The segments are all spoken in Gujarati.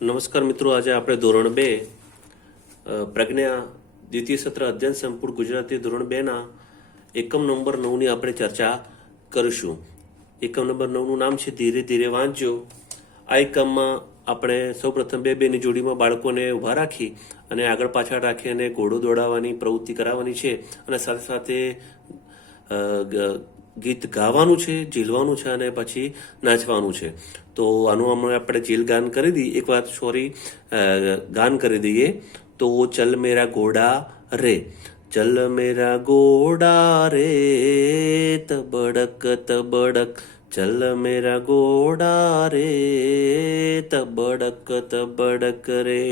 નમસ્કાર મિત્રો, આજે આપણે ધોરણ 2 પ્રજ્ઞા દ્વિતીય સત્ર અધ્યયન સંપૂર્ણ ગુજરાતી ધોરણ 2 ના એકમ નંબર 9 ની આપણે ચર્ચા કરીશું. એકમ નંબર 9 નું નામ છે ધીરે ધીરે વાંચજો. આ એકમમાં આપણે સૌપ્રથમ બે ની જોડીમાં બાળકોને ઊભા રાખી અને આગળ પાછળ રાખી અને ઘોડો દોડાવવાની પ્રવૃત્તિ કરાવવાની છે અને સાથે સાથે ગીત ગાવાનું છે, ઝીલવાનું છે અને પછી નાચવાનું છે. તો આનું હમણાં આપણે ઝીલ ગાન કરી દઈએ, એક વાત ગાન કરી દઈએ. તો ચલ મેરા ઘોડા રે, ચલ મેરા ઘોડા રે, તબડક તબડક, ચલ મેરા ઘોડા રે, તબડક તબડક રે.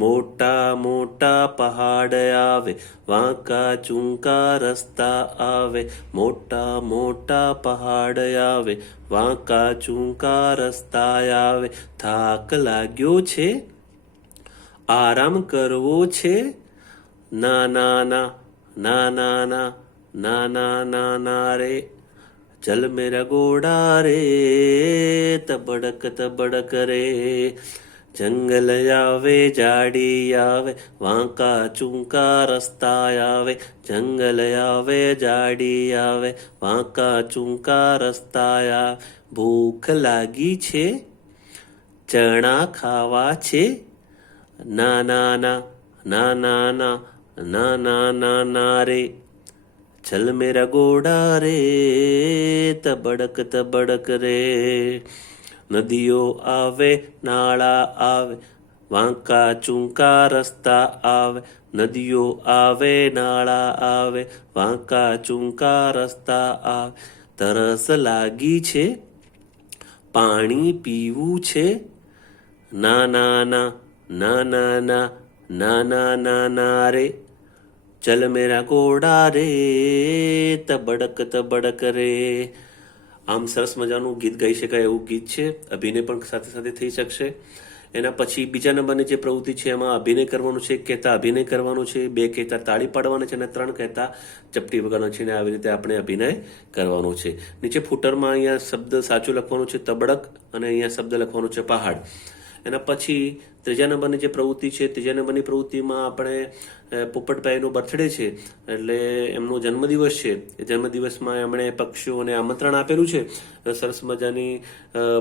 મોટા મોટા પહાડ આવે, વાંકા ચૂંકા રસ્તા આવે, મોટા મોટા પહાડ આવે, વાંકા ચૂંકા રસ્તા આવે. થાક લાગ્યો છે, આરામ કરવો છે, ના ના ના, ના ના ના, ના ના ના ના રે. ચલ મેરા ઘોડા રે, તબડક તબડક રે. જંગલ આવે, જાડી આવે, વાંકા ચૂંકા રસ્તા આવે, જંગલ આવે, જાડી આવે, વાંકા ચૂંકા રસ્તા આવે. ભૂખ લાગી છે, ચણા ખાવા છે, ના ના ના, ના ના ના, ના ના ના ના રે. ચલ મેરા ઘોડા રે, તબડક તબડક રે. નદીઓ આવે, નાળા આવે, વાંકા ચૂંકા રસ્તા આવે, નદીઓ આવે, નાળા આવે, વાંકા ચૂંકા રસ્તા આવે. તરસ લાગી છે, પાણી પીવું છે, ના ના ના, ના ના ના, ના ના ના ના રે. ચલ મેરા ઘોડા રે, તબડક તબડક રે. આમ સરસ મજાનું ગીત ગાઈ શકાય એવું ગીત છે. અભિનય પણ સાથે સાથે થઈ શકશે. એના પછી બીજા નંબરની જે પ્રવૃત્તિ છે એમાં અભિનય કરવાનું છે. કહેતા અભિનય કરવાનું છે, 2 કહેતા તાળી પાડવાની છે અને 3 કહેતા ચપટી વગાડવાનું છે. અને આવી રીતે આપણે અભિનય કરવાનો છે. નીચે ફૂટરમાં અહીંયા શબ્દ સાચું લખવાનું છે, તબડક, અને અહીંયા શબ્દ લખવાનો છે, પહાડ. એના પછી ત્રીજા નંબરની જે પ્રવૃત્તિ છે, ત્રીજા નંબરની પ્રવૃત્તિમાં આપણે પોપટભાઈનો બર્થડે છે, એટલે એમનો જન્મદિવસ છે. એ જન્મદિવસમાં એમણે પક્ષીઓને આમંત્રણ આપેલું છે. સરસ મજાની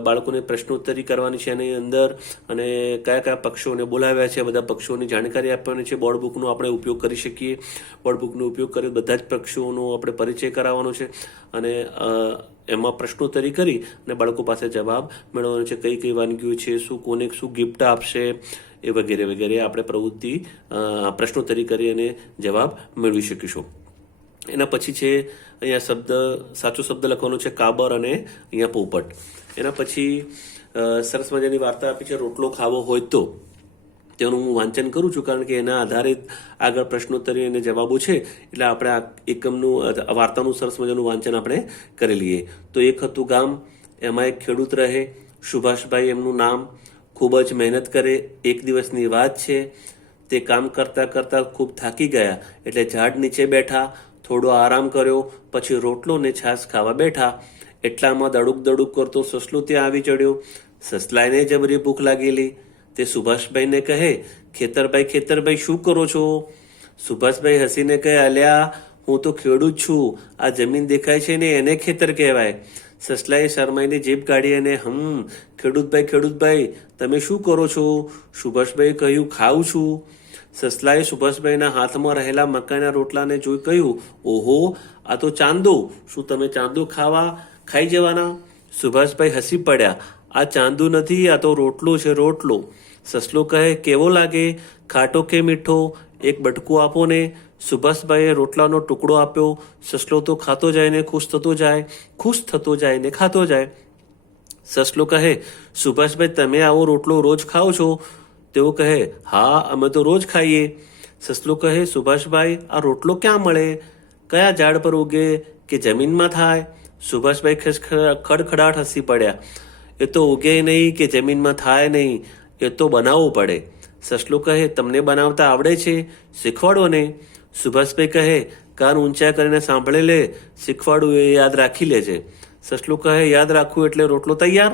બાળકોને પ્રશ્નોત્તરી કરવાની છે એની અંદર, અને કયા કયા પક્ષીઓને બોલાવ્યા છે બધા પક્ષીઓની જાણકારી આપવાની છે. બોર્ડ બુકનો આપણે ઉપયોગ કરી શકીએ. બોર્ડ બુકનો ઉપયોગ કરી બધા જ પક્ષીઓનો આપણે પરિચય કરાવવાનો છે અને એમાં પ્રશ્નોત્તરી કરી અને બાળકો પાસે જવાબ મેળવવાનો છે. કઈ કઈ વાનગીઓ છે, શું કોને શું ગિફ્ટ આપશે, એ વગેરે વગેરે આપણે પ્રવૃત્તિ પ્રશ્નોત્તરી કરી અને જવાબ મેળવી શકીશું. એના પછી છે અહીંયા સાચો શબ્દ લખવાનો છે, કાબર, અને અહીંયા પોપટ. એના પછી સરસ મજાની વાર્તા આપી છે, રોટલો ખાવો હોય તો. તેનું હું વાંચન કરું છું કારણ કે એના આધારિત આગળ પ્રશ્નોત્તરી અને જવાબો છે, એટલે આપણે આ એકમનું વાર્તાનું સરસ મજાનું વાંચન આપણે કરી લઈએ. તો એક હતું ગામ, એમાં એક ખેડૂત રહે, સુભાષભાઈ એમનું નામ. ખૂબ જ મહેનત કરે. એક દિવસની વાત છે, તે કામ કરતા કરતા ખૂબ થાકી ગયા એટલે ઝાડ નીચે બેઠા, થોડો આરામ કર્યો, પછી રોટલો ને છાશ ખાવા બેઠા. એટલામાં દડુક દડુક કરતો સસલો ત્યાં આવી ચડ્યો. સસલાને જબરી ભૂખ લાગેલી. તે સુભાષભાઈને કહે, ખેતરભાઈ શું કરો છો? સુભાષભાઈ હસીને કહે, અલ્યા હું તો ખેડૂત છું, આ જમીન દેખાય છે ને એને ખેતર કહેવાય. સસલાએ શરમાઈને જીભ કાઢી અને ખેડૂતભાઈ તમે શું કરો છો? સુભાષભાઈએ કહ્યું, ખાઉં છું. સસલાએ સુભાષભાઈના હાથમાં રહેલા મકાઈના રોટલાને જોઈ કહ્યું, ઓહો, આ તો ચાંદો. શું તમે ચાંદો ખાઈ જવાના? સુભાષભાઈ હસી પડ્યા. આ ચાંદો નથી, આ તો રોટલો છે, રોટલો. સસલો કહે, કેવો લાગે? ખાટો કે મીઠો? એક બટકું આપો ને. સુભાષભાઈએ રોટલાનો ટુકડો આપ્યો. સસલો તો ખાતો જાય ને ખુશ થતો જાય ને ખાતો જાય. સસલો કહે, સુભાષભાઈ તમે આવો રોટલો રોજ ખાઓ છો? તેઓ કહે, હા, અમે તો રોજ ખાઈએ. સસલો કહે, સુભાષભાઈ આ રોટલો ક્યાં મળે? કયા ઝાડ પર ઉગે કે જમીનમાં થાય? સુભાષભાઈ ખડખડાટ હસી પડ્યા. એ તો ઉગે નહીં કે જમીનમાં થાય નહીં, એ તો બનાવવું પડે. સસલો કહે, તમને બનાવતા આવડે છે? શીખવાડો ને. સુભાષભાઈ કહે, કાન ઊંચા કરીને સાંભળી લે, શીખવાડું એ યાદ રાખી લેજે. સસલું કહે, યાદ રાખવું એટલે રોટલો તૈયાર.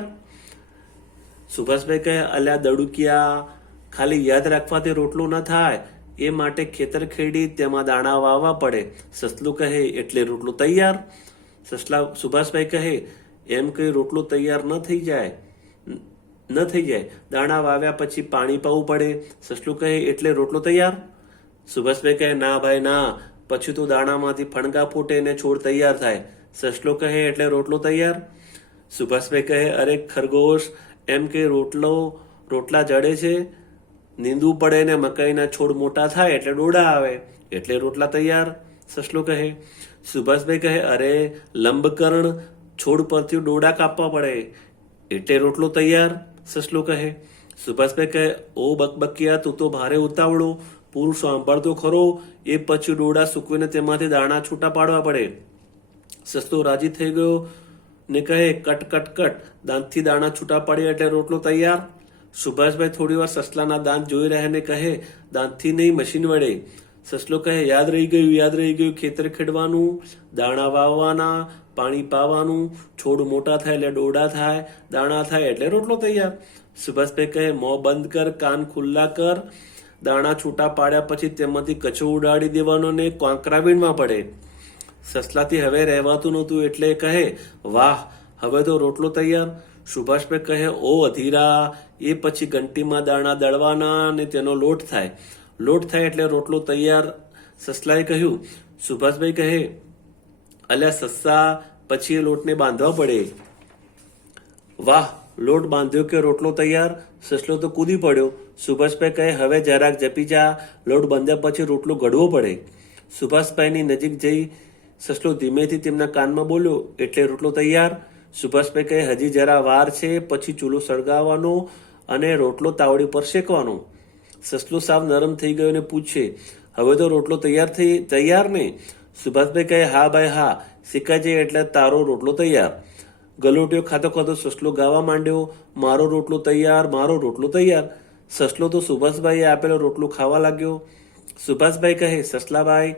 સુભાષભાઈ કહે, અલ્યા દડુકિયા, ખાલી યાદ રાખવાથી રોટલું ન થાય, એ માટે ખેતર ખેડી તેમાં દાણા વાવવા પડે. સસલું કહે, એટલે રોટલું તૈયાર? સુભાષભાઈ કહે, એમ કઈ રોટલું તૈયાર ન થઈ જાય, દાણા વાવ્યા પછી પાણી પાવું પડે. સસલું કહે, એટલે રોટલો તૈયાર? સુભાષભાઈ કહે, ના ભાઈ ના, પછી તો દાણામાંથી ફણગા ફૂટે ને છોડ તૈયાર થાય. સસલો કહે, એટલે રોટલો તૈયાર? સુભાષભાઈ કહે, અરે ખરગોશ, એમ કે રોટલા જડે છે, નીંદવું પડે ને મકાઈના છોડ મોટા થાય એટલે ડોડા આવે, એટલે રોટલા તૈયાર? સસલો કહે. સુભાષભાઈ કહે, અરે લંબકર્ણ, છોડ પરથી ડોડા કાપવા પડે એટલે રોટલો તૈયાર? સસલો કહે. સુભાષભાઈ કહે, ઓ બકબકિયા, તું તો ભારે ઉતાવળો, પૂરું સાંભળતો ખરો, એ પછી ડોડા સૂકવીને તેમાંથી દાણા છૂટા પાડવા પડે. સસલો રાજી થઈ ગયો ને કહે, કટ કટ કટ, દાંતથી દાણા છૂટા પાડ્યા એટલે રોટલો તૈયાર? સુભાષભાઈ થોડી વાર સસલાના દાંત જોઈ રહ્યા ને કહે, દાંતથી નહીં, મશીન વડે. સસલો કહે, યાદ રહી ગયું, ખેતર ખેડવાનું, દાણા વાવવાના, પાણી પાવાનું, છોડ મોટા થાય એટલે ડોડા થાય, દાણા થાય એટલે રોટલો તૈયાર. સુભાષભાઈ કહે, મોં બંધ કર, કાન ખુલ્લા કર, દાણા છૂટા પાડ્યા પછી તેમાંથી કચો ઉડાડી દેવાનો ને કાંકરા વીણવા પડે. સસલાથી હવે રહેવાતું નહોતું એટલે કહે, વાહ, હવે તો રોટલો તૈયાર. સુભાષભાઈ કહે, ઓ અધીરા, એ પછી ઘંટીમાં દાણા દળવાના ને તેનો લોટ થાય એટલે રોટલો તૈયાર. સસલાએ કહ્યું. સુભાષભાઈ કહે, અલ્યા સસ્સા, પછી એ લોટને બાંધવા પડે. વાહ, લોટ બાંધ્યો કે રોટલો તૈયાર? સસલો તો કૂદી પડ્યો. સુભાષભાઈ કહે, હવે જરાક જપી જા, લોટ બાંધ્યા પછી રોટલો ઘડવો પડે. સુભાષભાઈની નજીક જઈ સસલો ધીમેથી તેમના કાનમાં બોલ્યો, એટલે રોટલો તૈયાર? સુભાષભાઈ કહે, હજી જરા વાર છે, પછી ચૂલો સળગાવવાનો અને રોટલો તાવડી પર શેકવાનો. સસલો સાવ નરમ થઈ ગયો ને પૂછે, હવે તો રોટલો તૈયાર ને? સુભાષભાઈ કહે, હા ભાઈ હા, શેકાઈ જાય એટલે તારો રોટલો તૈયાર. ગલોટીઓ ખાતો ખાતો સસલો ગાવા માંડ્યો, મારો રોટલો તૈયાર. સસલો તો સુભાષભાઈએ આપેલો રોટલો ખાવા લાગ્યો. સુભાષભાઈ કહે, સસલાભાઈ,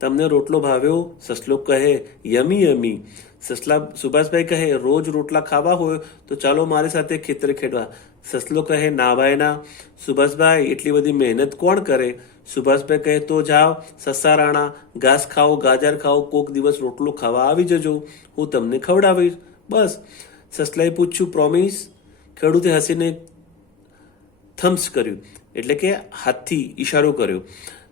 તમને રોટલો ભાવ્યો? સસલો કહે, યમી. સુભાષભાઈ કહે, રોજ રોટલા ખાવા હોય તો ચાલો મારી સાથે ખેતર ખેડવા. સસલો કહે, ના ભાઈ ના, સુભાષભાઈ, એટલી બધી મહેનત કોણ કરે? સુભાષભાઈ કહે, તો જાઓ સસા રાણા, ઘાસ ખાઓ, ગાજર ખાઓ, કોક દિવસ રોટલો ખાવા આવી જજો, હું તમને ખવડાવીશ. બસ. સસલાએ પૂછ્યું, પ્રોમિસ? ખેડૂતે હસીને થમ્સ કર્યું, એટલે કે હાથથી ઈશારો કર્યો.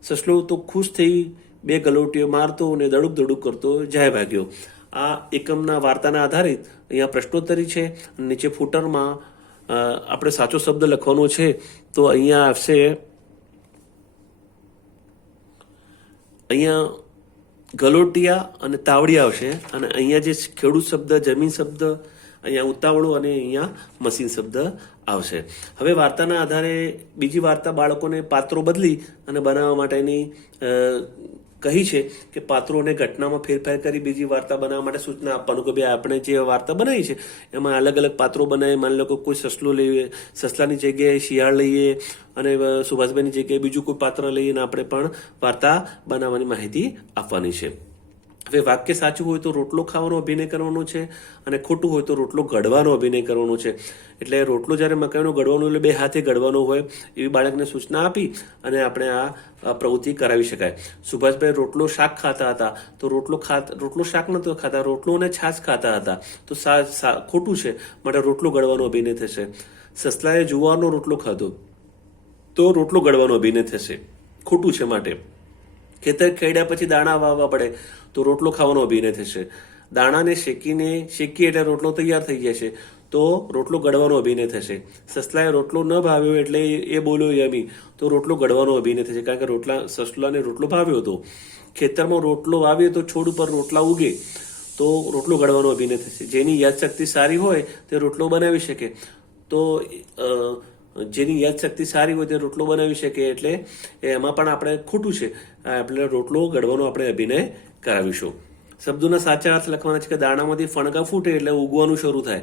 સસલો તો ખુશ થઈ બે ગલોટીઓ મારતો અને દડુક કરતો જાય ભાગ્યો. આ એકમના વાર્તાના આધારિત અહીંયા પ્રશ્નોત્તરી છે. નીચે ફૂટરમાં આપણે સાચો શબ્દ લખવાનો છે, તો અહીંયા આવશે, અહીંયા ગલોટિયા અને તાવડી આવશે, અને અહીંયા જે ખેડૂત શબ્દ, જમીન શબ્દ, અહીંયા ઉતાવળું અને અહીંયા મશીન શબ્દ આવશે. હવે વાર્તાના આધારે બીજી વાર્તા બાળકોને પાત્રો બદલી અને બનાવવા માટેની કહી છે કે પાત્રોને ઘટનામાં ફેરફાર કરી બીજી વાર્તા બનાવવા માટે સૂચના આપવાનું કે ભાઈ આપણે જે વાર્તા બનાવી છે એમાં અલગ અલગ પાત્રો બનાવી. માની લો કે કોઈ સસલો લઈએ, સસલાની જગ્યાએ શિયાળ લઈએ, અને સુભાષભાઈની જગ્યાએ બીજું કોઈ પાત્ર લઈએ, અને આપણે પણ વાર્તા બનાવવાની માહિતી આપવાની છે. હવે વાક્ય સાચું હોય તો રોટલો ખાવાનો અભિનય કરવાનો છે, અને ખોટું હોય તો રોટલો ઘડવાનો અભિનય કરવાનો છે. એટલે રોટલો જ્યારે મકાઈનો ઘડવાનો એટલે બે હાથે ઘડવાનો હોય એવી બાળકને સૂચના આપી અને આપણે આ પ્રવૃત્તિ કરાવી શકાય. સુભાષભાઈ રોટલો શાક ખાતા હતા તો રોટલો શાક નતો ખાતા, રોટલો અને છાશ ખાતા હતા, તો ખોટું છે, માટે રોટલો ઘડવાનો અભિનય થશે. સસલાએ જુવારનો રોટલો ખાધો તો રોટલો ઘડવાનો અભિનય થશે, ખોટું છે. માટે ખેતર ખેડ્યા પછી દાણા વાવવા પડે તો રોટલો ખાવાનો અભિનય થશે. દાણાને શેકી એટલે રોટલો તૈયાર થઈ જશે, તો રોટલો ઘડવાનો અભિનય થશે. સસલાએ રોટલો ન ભાવ્યો એટલે એ બોલ્યો યમી, તો રોટલો ઘડવાનો અભિનય થશે, કારણ કે સસલાને રોટલો ભાવ્યો હતો. ખેતરમાં રોટલો વાવીએ તો છોડ ઉપર રોટલા ઉગે તો રોટલો ઘડવાનો અભિનય થશે. જેની યાદશક્તિ સારી હોય તે રોટલો બનાવી શકે, તો જેની યાદશક્તિ સારી હોય તે રોટલો બનાવી શકે, એટલે એમાં પણ આપણે ખોટું છે, આપણે રોટલો ઘડવાનો આપણે અભિનય કરાવીશું. શબ્દોના સાચા અર્થ લખવાના છે કે દાણામાંથી ફણગા ફૂટે એટલે ઉગવાનું શરૂ થાય.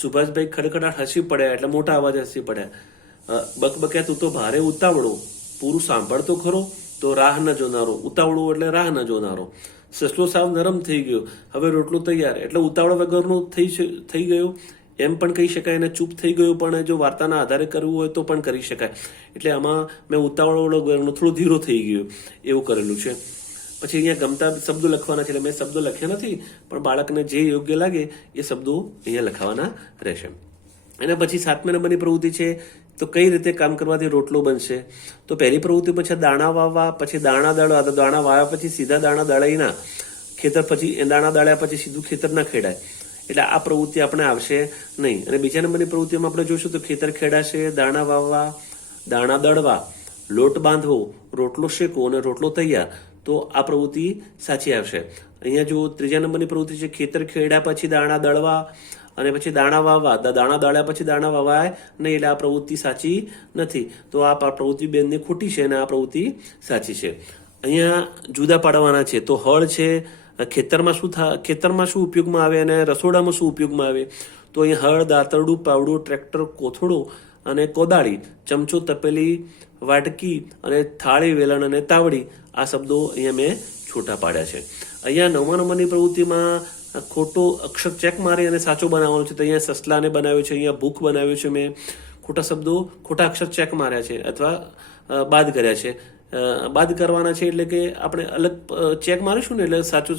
સુભાષભાઈ ખડખડાટ હસી પડ્યા એટલે મોટા અવાજે હસી પડ્યા. બકબક્યા, તું તો ભારે ઉતાવળો, પૂરું સાંભળતો ખરો, તો રાહ ન જોનારો. ઉતાવળું એટલે રાહ ન જોનારો. સસલો સાવ નરમ થઈ ગયો, હવે રોટલો તૈયાર એટલે ઉતાવળ વગરનો થઈ ગયો, એમ પણ કહી શકાય અને ચૂપ થઈ ગયો પણ જો વાર્તાના આધારે કરવું હોય તો પણ કરી શકાય. એટલે આમાં મેં ઉતાવળો થોડો ધીરો થઈ ગયો એવું કરેલું છે. પછી અહીંયા ગમતા શબ્દો લખવાના છે, એટલે મેં શબ્દો લખ્યા નથી, પણ બાળકને જે યોગ્ય લાગે એ શબ્દો અહીંયા લખાવાના રહેશે. એના પછી 7મા નંબરની પ્રવૃત્તિ છે, તો કઈ રીતે કામ કરવાથી રોટલો બનશે. તો પહેલી પ્રવૃત્તિ પછી દાણા વાવવા, પછી દાણા દળવા, તો દાણા વાવ્યા પછી સીધા દાણા દળાઈ ના ખેતર, પછી દાણા દળ્યા પછી સીધું ખેતર ના ખેડાય, એટલે આ પ્રવૃત્તિ આપણે આવશે નહીં. અને બીજા નંબરની પ્રવૃત્તિમાં આપણે જોઈશું તો ખેતર ખેડાશે, દાણા વાવવા, દાણા દળવા, લોટ બાંધવો, રોટલો શેકવો અને રોટલો તૈયાર, તો આ પ્રવૃત્તિ સાચી આવશે. અહીંયા જો ત્રીજા નંબરની પ્રવૃત્તિ છે, ખેતર ખેડ્યા પછી દાણા દળવા અને પછી દાણા વાવવા, દાણા દળ્યા પછી દાણા વાવાય નહીં, એટલે આ પ્રવૃત્તિ સાચી નથી. તો આ પ્રવૃત્તિ બેનની ખોટી છે અને આ પ્રવૃત્તિ સાચી છે. અહીંયા જુદા પાડવાના છે. તો હળ છે, ખેતરમાં શું ઉપયોગમાં આવે અને રસોડામાં શું ઉપયોગમાં આવે. તો અહીંયા હળ, દાંતરડું, પાવડું, ટ્રેક્ટર, કોથળો અને કોદાળી, ચમચો, તપેલી, વાટકી અને થાળી, વેલણ અને તાવડી, આ શબ્દો અહીંયા મેં છૂટા પાડ્યા છે. અહીંયા 9મા નંબરની પ્રવૃત્તિમાં ખોટો અક્ષર ચેક મારી અને સાચો બનાવવાનો છે. તો અહીંયા સસલાને બનાવ્યો છે, અહીંયા ભૂખ બનાવ્યો છે મેં. ખોટા શબ્દો, ખોટા અક્ષર ચેક માર્યા છે અથવા બાદ કર્યા છે. બાદ કરવાના છે એટલે કે આપણે અલગ ચેક મારીશું ને એટલે સાચું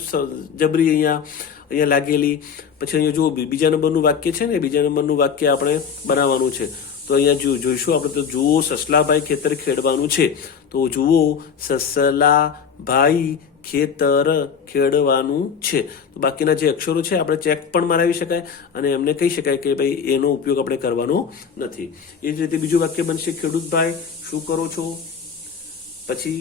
જબરી અહીંયા લાગેલી. પછી અહીંયા જો બીજા નંબરનું વાક્ય છે ને, બીજા નંબરનું વાક્ય આપણે બનાવવાનું છે. તો અહીંયા જોઈશું આપણે, તો જુઓ સસલાભાઈ ખેતર ખેડવાનું છે. તો જુઓ સસલાભાઈ ખેતર ખેડવાનું છે. તો બાકીના જે અક્ષરો છે આપણે ચેક પણ મરાવી શકાય અને એમને કહી શકાય કે ભાઈ એનો ઉપયોગ આપણે કરવાનો નથી. એ જ રીતે બીજું વાક્ય બનશે, ખેડૂતભાઈ શું કરો છો. પછી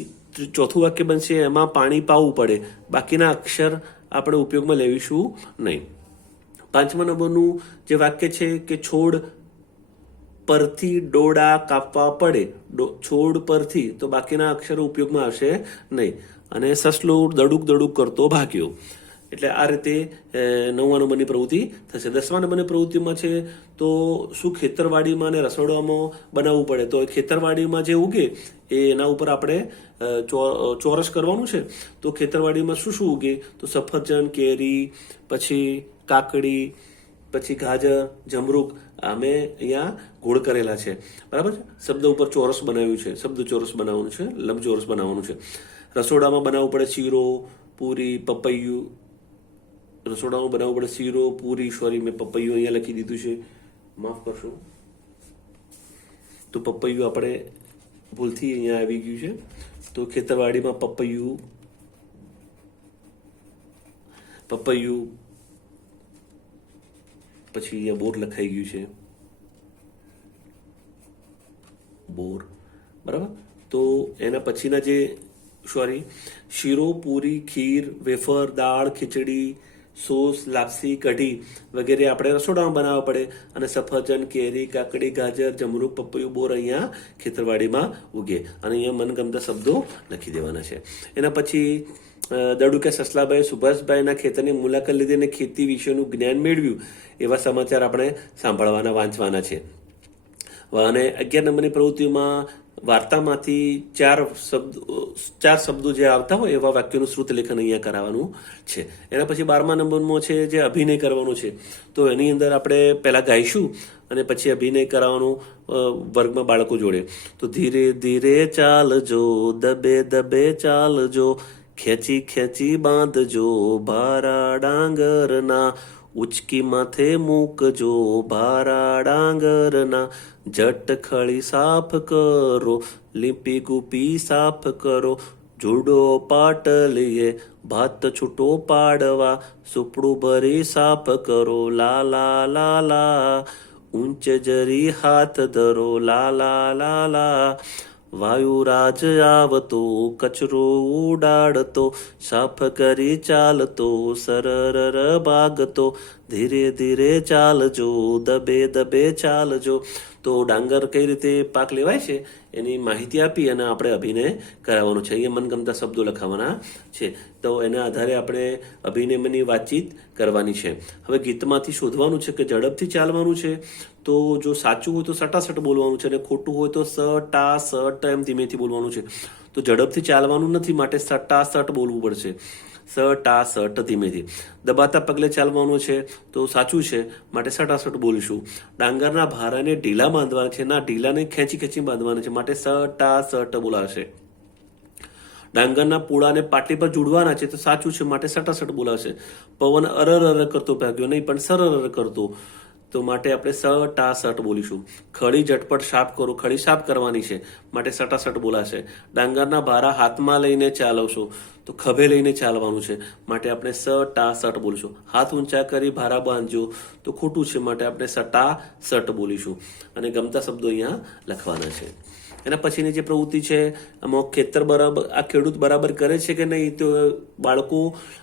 ચોથું વાક્ય બનશે, એમાં પાણી પાવું પડે. બાકીના અક્ષર આપણે ઉપયોગમાં લેવીશું નહીં. 5મા નંબરનું જે વાક્ય છે કે છોડ પરથી ડોડા કાપવા પડે, છોડ પરથી, તો બાકીના અક્ષરો ઉપયોગમાં આવશે નહીં. અને સસલો દડુક દડુક કરતો ભાગ્યો. એટલે આ રીતે 9મા નંબરની પ્રવૃત્તિ થશે. 10મા નંબરની પ્રવૃત્તિમાં છે, તો શું ખેતરવાડીમાં અને રસોડામાં બનાવવું પડે. તો ખેતરવાડીમાં જે ઉગે એના ઉપર આપણે ચોરસ કરવાનું છે. તો ખેતરવાડીમાં શું શું ઉગે, તો સફરજન, કેરી, પછી કાકડી, પછી ગાજર, જમરૂક, અમે અહીંયા ગોળ કરેલા છે. બરાબર છે. શબ્દ ઉપર ચોરસ બનાવ્યું છે, શબ્દ ચોરસ બનાવવાનું છે, લંબચોરસ બનાવવાનું છે. રસોડામાં બનાવવું પડે શીરો, પૂરી, પપૈયું. રસોડામાં બનાવવું પડે શીરો, પૂરી, સોરી મેં પપૈયું અહીંયા લખી દીધું છે, માફ કરશો. તો પપૈયું આપણે ભૂલથી અહીંયા આવી ગયું છે. તો ખેતરવાડીમાં પપૈયું, પછી અહીંયા બોર લખાઈ ગયું છે, બોર. બરાબર. તો એના પછીના જે શીરો, પૂરી, ખીર, વેફર, દાળ, ખીચડી, સોસ, લાપસી, કઢી વગેરે આપણે રસોડામાં બનાવવા પડે. અને સફરજન, કેરી, કાકડી, ગાજર, જમરૂક, પપૈયું, બોર અહીંયા ખેતરવાડીમાં ઉગે. અને અહીંયા મનગમતા શબ્દો લખી દેવાના છે. એના પછી દડુકે સસલાભાઈ સુભાષભાઈના ખેતરની મુલાકાત લીધી અને ખેતી વિશેનું જ્ઞાન મેળવ્યું, એવા સમાચાર આપણે સાંભળવાના, વાંચવાના છે. અને 11 નંબરની પ્રવૃત્તિમાં વાર્તામાંથી ચાર શબ્દો જે આવતા હોય એવા વાક્યોનું શ્રુત લેખન અહીંયા કરાવવાનું છે. એના પછી 12મા નંબરમાં છે જે અભિનય કરવાનો છે. તો એની અંદર આપણે પહેલા ગાઈશું અને પછી અભિનય કરાવવાનું વર્ગમાં બાળકો જોડે. તો ધીરે ધીરે ચાલજો, દબે દબે ચાલજો, ખેંચી ખેંચી બાંધજો ભારા ડાંગરના, ઉચકી માથે મૂકજો ભારા ડાંગરના, જટ ખળી સાફ કરો, લીપી ગુપી સાફ કરો, જુડો પાટલીએ ભાત છૂટો પાડવા, સુપડું ભરી સાફ કરો, લાલા લાલા, ઊંચ જરી હાથ ધરો, લાલા લાલા, વાયુરાજ આવતો, કચરો ઉડાડતો, સાફ કરી ચાલતો, સરર ભાગતો, ધીરે ધીરે ચાલજો, દબે દબે ચાલજો. તો ડાંગર કઈ રીતે પાક લેવાય છે એની માહિતી આપી અને આપણે અભિનય કરાવવાનો છે. અહીંયા મનગમતા શબ્દો લખાવવાના છે. તો એના આધારે આપણે અભિનયની વાતચીત કરવાની છે. હવે ગીતમાંથી શોધવાનું છે કે ઝડપથી ચાલવાનું છે. તો જો સાચું હોય તો સટાસટ બોલવાનું છે અને ખોટું હોય તો સટ એમ ધીમેથી બોલવાનું છે. તો ઝડપથી ચાલવાનું નથી, માટે સટાસટ બોલવું પડશે. સ ટા સટ ધીમેથી. દબાતા પગલે ચાલવાનું છે તો સાચું છે, માટે સટાસટ બોલીશું. ડાંગરના ભારાને ઢીલા બાંધવાના છે, ના ઢીલાને ખેંચી બાંધવાના છે, માટે સ ટા સટ બોલાશે. ડાંગરના પૂળાને પાટલી પર જોડવાના છે તો સાચું છે, માટે સટાસટ બોલાશે. પવન અરર કરતો ભાગ્યો નહીં, પણ સરર કરતો, તો માટે આપણે સ ટા સટ બોલીશું. ખડી ઝટપટ સાફ કરો, ખડી સાફ કરવાની છે, માટે સટાસટ બોલાશે. ડાંગરના ભારા હાથમાં લઈને ચાલવશો તો ખભે લઈને ચાલવાનું છે, માટે આપણે સ ટા સટ બોલીશું. હાથ ઊંચા કરી ભારા બાંધજો તો ખોટું છે, માટે આપણે સટા સટ બોલીશું. અને ગમતા શબ્દો અહીંયા લખવાના છે. એના પછીની જે પ્રવૃત્તિ છે આમાં ખેતર બરાબર આ ખેડૂત બરાબર કરે છે કે નહીં, તો બાળકો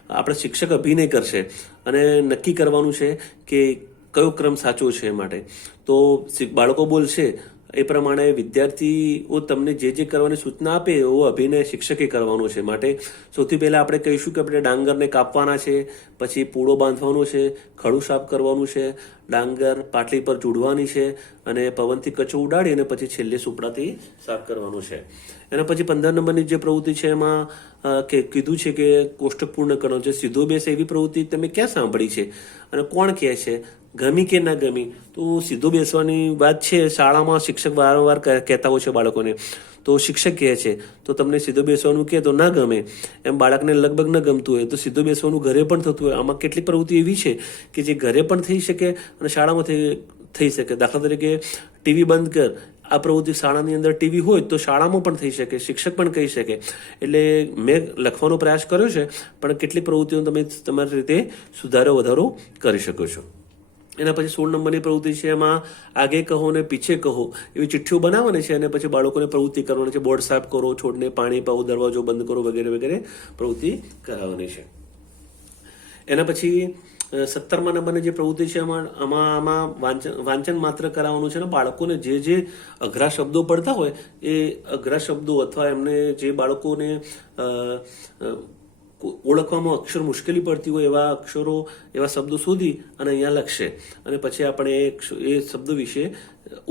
આપણે શિક્ષક અભિનય કરશે અને નક્કી કરવાનું છે કે કયો ક્રમ સાચો છે. માટે તો બાળકો બોલશે એ પ્રમાણે વિદ્યાર્થીઓ તમને જે કરવાની સૂચના આપે એવો અભિનય શિક્ષકે કરવાનો છે. માટે સૌથી પહેલા આપણે કહીશું કે આપણે ડાંગરને કાપવાના છે, પછી પૂળો બાંધવાનો છે, ખડું સાફ કરવાનું છે, ડાંગર પાટલી પર જોડવાની છે અને પવનથી કચરો ઉડાડી અને પછી છેલ્લે સુપડાથી સાફ કરવાનું છે. એના પછી 15 નંબરની જે પ્રવૃત્તિ છે એમાં કીધું છે કે કોષ્ટક પૂર્ણ કરવાનું છે. સીધો બેસે એવી પ્રવૃત્તિ તમે ક્યાં સાંભળી છે અને કોણ કહે છે? ગમી કે ના ગમી? તો સીધો બેસવાની વાત છે, શાળામાં શિક્ષક વારંવાર કહેતા હોય છે બાળકોને, તો શિક્ષક કહે છે તો તમને સીધો બેસવાનું કહે તો ના ગમે, એમ બાળકને લગભગ ન ગમતું હોય તો સીધો બેસવાનું ઘરે પણ થતું હોય. આમાં કેટલીક પ્રવૃત્તિ એવી છે કે જે ઘરે પણ થઈ શકે અને શાળામાં થઈ શકે. દાખલા તરીકે ટીવી બંધ કર, આ પ્રવૃત્તિ શાળાની અંદર ટીવી હોય તો શાળામાં પણ થઈ શકે, શિક્ષક પણ કહી શકે. એટલે મેં લખવાનો પ્રયાસ કર્યો છે, પણ કેટલીક પ્રવૃત્તિઓ તમે તમારી રીતે સુધારો વધારો કરી શકો છો. એના પછી 16 નંબરની પ્રવૃત્તિ છે, એમાં આગે કહો ને પીછે કહો એવી ચિઠ્ઠીઓ બનાવવાની છે અને પછી બાળકોને પ્રવૃત્તિ કરવાની છે. બોર્ડ સાફ કરો, છોડને પાણી પાવો, દરવાજો બંધ કરો, વગેરે વગેરે પ્રવૃત્તિ કરાવવાની છે. એના પછી 17મા નંબરની જે પ્રવૃત્તિ છે આમાં વાંચન માત્ર કરાવવાનું છે. અને બાળકોને જે અઘરા શબ્દો પડતા હોય એ અઘરા શબ્દો અથવા એમને જે બાળકોને ઓળખવામાં અક્ષર મુશ્કેલી પડતી હોય એવા અક્ષરો, એવા શબ્દો શોધી અને અહીંયા લખશે અને પછી આપણે એ શબ્દ વિશે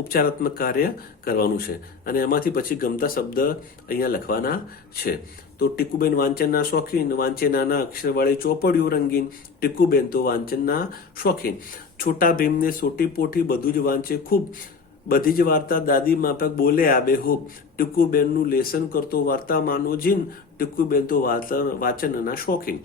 ઉપચારાત્મક કાર્ય કરવાનું છે અને એમાંથી પછી ગમતા શબ્દ અહીંયા લખવાના છે. તો ટીકુબેન વાંચનના શોખીન, વાંચે નાના અક્ષરવાળી ચોપડીઓ રંગીન, ટીકુબેન તો વાંચનના શોખીન. છોટા ભીમને સોટી પોઠી બધું જ વાંચે ખૂબ, બધી જ વાર્તા દાદી માફક બોલે આબેહૂબ. ટીકુબેનનું લેસન કરતો વાર્તા માનો જીન, ટીકુબેન તો વાંચનના શોખીન.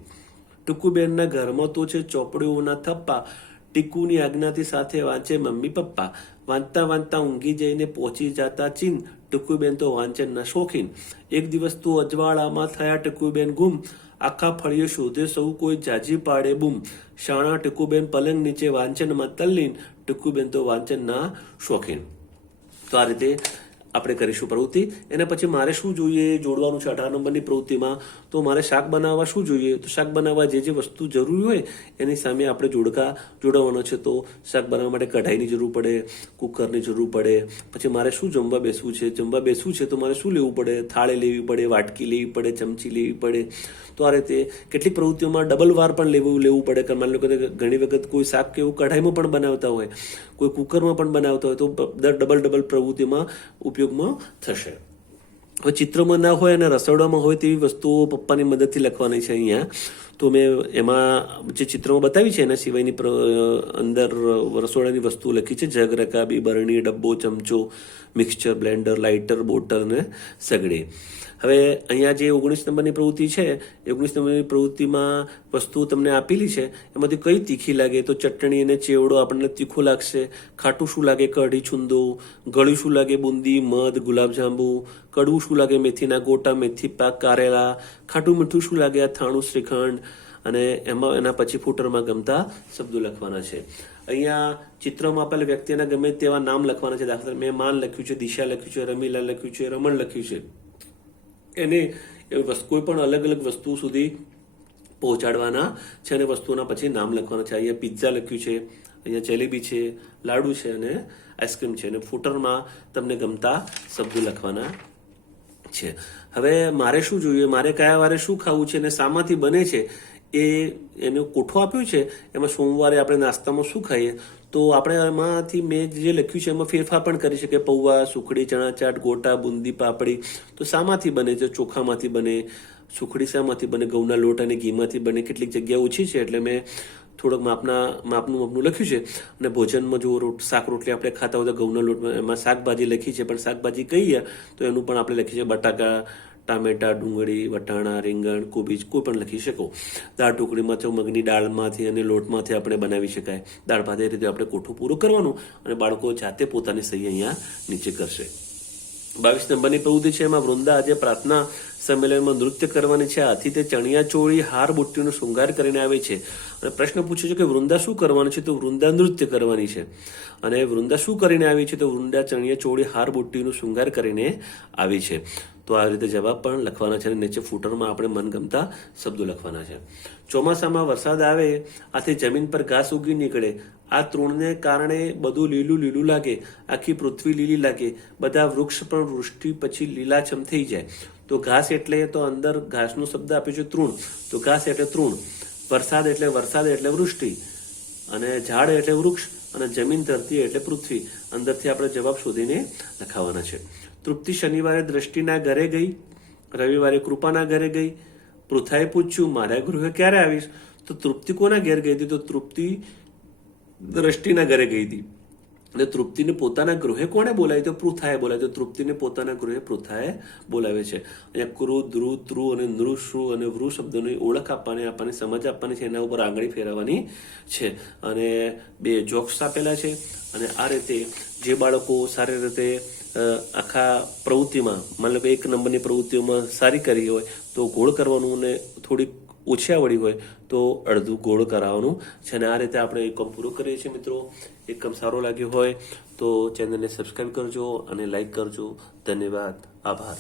ટીકુબેનના ઘરમાં તો છે ચોપડીઓના થપ્પા, ટીકુની આજ્ઞાથી સાથે વાંચે મમ્મી પપ્પા. વાંચતા વાંચતા ઊંઘી જઈને પહોંચી જતા ચીન, ટીકુબેન તો વાંચનના શોખીન. એક દિવસ તો અજવાળામાં થયા ટીકુબેન ગુમ, આખા ફળીએ શોધે સૌ કોઈ જાજી પાડે બૂમ. શાણા ટીકુબેન પલંગ નીચે વાંચનમાં તલ્લીન, ટીકુબેન તો વાંચનના શોખીન. તો આ રીતે આપણે કરીશું પ્રવૃત્તિ. એના પછી મારે શું જોઈએ જોડવાનું છે 18 નંબરની પ્રવૃત્તિમાં. તો મારે શાક બનાવવા શું જોઈએ? તો શાક બનાવવા જે વસ્તુ જરૂરી હોય એની સામે આપણે જોડવાનો છે. તો શાક બનાવવા માટે કઢાઈની જરૂર પડે, કુકરની જરૂર પડે. પછી મારે શું જમવા બેસવું છે તો મારે શું લેવું પડે? થાળી લેવી પડે, વાટકી લેવી પડે, ચમચી લેવી પડે. તો આ રીતે કેટલીક પ્રવૃત્તિઓમાં ડબલ વાર પણ લેવું પડે. કારણ માની લો કે ઘણી વખત કોઈ શાક કે એવું કઢાઈમાં પણ બનાવતા હોય, કોઈ કુકરમાં પણ બનાવતા હોય, તો ડબલ પ્રવૃત્તિમાં ઉપયોગમાં થશે. હવે ચિત્રમાં ના હોય અને રસોડામાં હોય તેવી વસ્તુઓ પપ્પાની મદદથી લખવાની છે અહીંયા. તો મેં એમાં જે ચિત્રમાં બતાવી છે એના સિવાયની અંદર રસોડાની વસ્તુઓ લખી છે. જગ, રકાબી, બરણી, ડબ્બો, ચમચો, મિક્સચર, બ્લેન્ડર, લાઇટર, બોટલ અને સગડી. હવે અહીંયા જે 19 નંબરની પ્રવૃત્તિ છે, 19 નંબરની પ્રવૃત્તિમાં વસ્તુઓ તમને આપેલી છે એમાંથી કઈ તીખી લાગે? તો ચટણી અને ચેવડો આપણને તીખું લાગશે. ખાટું શું લાગે? કઢી છુંદો. ગળ્યું શું લાગે? બુંદી, મધ, ગુલાબજાંબુ. કડવું શું લાગે? મેથીના ગોટા, મેથી પાક, કારેલા. ખાટું મીઠું શું લાગે? અથાણું, શ્રીખંડ. અને એના પછી ફૂટરમાં ગમતા શબ્દો લખવાના છે. અહીંયા ચિત્રમાં આપેલા વ્યક્તિના ગમે તેવા નામ લખવાના છે. દાખલા મેં માન લખ્યું છે, દિશા લખ્યું છે, રમીલા લખ્યું છે, રમણ લખ્યું છે. એને કોઈ પણ અલગ અલગ વસ્તુ સુધી પહોંચાડવાના છે અને વસ્તુના પછી નામ લખવાના છે. અહીંયા પિઝા લખ્યું છે, અહીંયા જલેબી છે, લાડુ છે અને આઈસ્ક્રીમ છે. અને ફૂટરમાં તમને ગમતા શબ્દો લખવાના છે. હવે મારે શું જોઈએ, મારે કયા વારે શું ખાવું છે અને શામાંથી બને છે એનો કોઠો આપ્યો છે. એમાં સોમવારે આપણે નાસ્તામાં શું ખાઈએ, તો આપણે એમાંથી મેં જે લખ્યું છે એમાં ફેરફાર પણ કરી શકીએ. પૌવા, સુખડી, ચણા ચાટ, ગોટા, બુંદી, પાપડી. તો શામાંથી બને છે? ચોખામાંથી બને, સુખડી શામાંથી બને? ઘઉંના લોટ અને ઘીમાંથી બને. કેટલીક જગ્યા ઓછી છે એટલે મેં થોડોક માપનું લખ્યું છે. અને ભોજનમાં જો શાક રોટલી આપણે ખાતા હોય તો ઘઉંના લોટમાં એમાં શાકભાજી લખી છે, પણ શાકભાજી કહીએ તો એનું પણ આપણે લખીએ છીએ બટાકા, ટામેટા, ડુંગળી, વટાણા, રીંગણ, કોબીજ, કોઈ પણ લખી શકો. દાળ ઢોકળીમાંથી મગની દાળમાંથી અને લોટમાંથી આપણે બનાવી શકાય. દાળ ભાત એ રીતે આપણે કોઠું પૂરું કરવાનું અને બાળકો જાતે પોતાની સહી અહીંયા નીચે કરશે. 22 નંબરની પ્રવૃત્તિ છે એમાં વૃંદા આજે પ્રાર્થના સંમેલનમાં નૃત્ય કરવાની છે. આથી તે ચણિયા ચોળી હાર બુટ્ટીનો શૃંગાર કરીને આવે છે. અને પ્રશ્ન પૂછ્યો છે કે વૃંદા શું કરવાનું છે? તો વૃંદા નૃત્ય કરવાની છે. અને વૃંદા શું કરીને આવી છે? તો વૃંદા ચણિયા ચોળી હાર બુટ્ટીનો શૃંગાર કરીને આવી છે. તો આ રીતે જવાબ પણ લખવાના છે અને નીચે ફૂટરમાં આપણે મનગમતા શબ્દો લખવાના છે. ચોમાસામાં વરસાદ આવે આથી જમીન પર ઘાસ ઉગી નીકળે. આ તૃણને કારણે બધું લીલું લીલું લાગે, આખી પૃથ્વી લીલી લાગે, બધા વૃક્ષ પણ વૃષ્ટિ પછી લીલાછમ થઈ જાય. તો ઘાસ એટલે તો અંદર ઘાસનો શબ્દ આપ્યો છે તૃણ. તો ઘાસ એટલે તૃણ, વરસાદ એટલે વૃષ્ટિ, અને ઝાડ એટલે વૃક્ષ, અને જમીન ધરતી એટલે પૃથ્વી. અંદરથી આપણે જવાબ શોધીને લખાવાના છે. તૃપ્તિ શનિવારે દ્રષ્ટિના ઘરે ગઈ, રવિવારે કૃપાના ઘરે ગઈ. પૃથાએ પૂછ્યું મારા ગૃહે ક્યારે આવીશ? તો તૃપ્તિ કોના ઘેર ગઈ હતી? તો તૃપ્તિ દ્રષ્ટિના ઘરે ગઈ હતી. અને તૃપ્તિને પોતાના ગૃહે કોણે બોલાવી? તો પૃથાએ બોલાવી. તો તૃપ્તિને પોતાના ગૃહે પૃથાએ બોલાવે છે. અહીંયા કૃ, ધ્રુ, ત્રુ અને નૃ, શ્રુ અને વૃ શબ્દોની ઓળખ આપવાની સમજ આપવાની છે. એના ઉપર આંગળી ફેરવવાની છે. અને 2 જોક્સ આપેલા છે. અને આ રીતે જે બાળકો સારી રીતે આખા પ્રવૃત્તિમાં, માની લો કે 1 નંબરની પ્રવૃત્તિઓમાં સારી કરી હોય તો ગોળ કરવાનું, અને થોડીક ઓછી આવડી હોય તો અડધું ગોળ કરાવવાનું છે. અને આ રીતે આપણે એકમ પૂરો કરીએ છીએ. મિત્રો, એકમ સારો લાગ્યો હોય તો ચેનલને સબસ્ક્રાઈબ કરજો અને લાઈક કરજો. ધન્યવાદ, આભાર.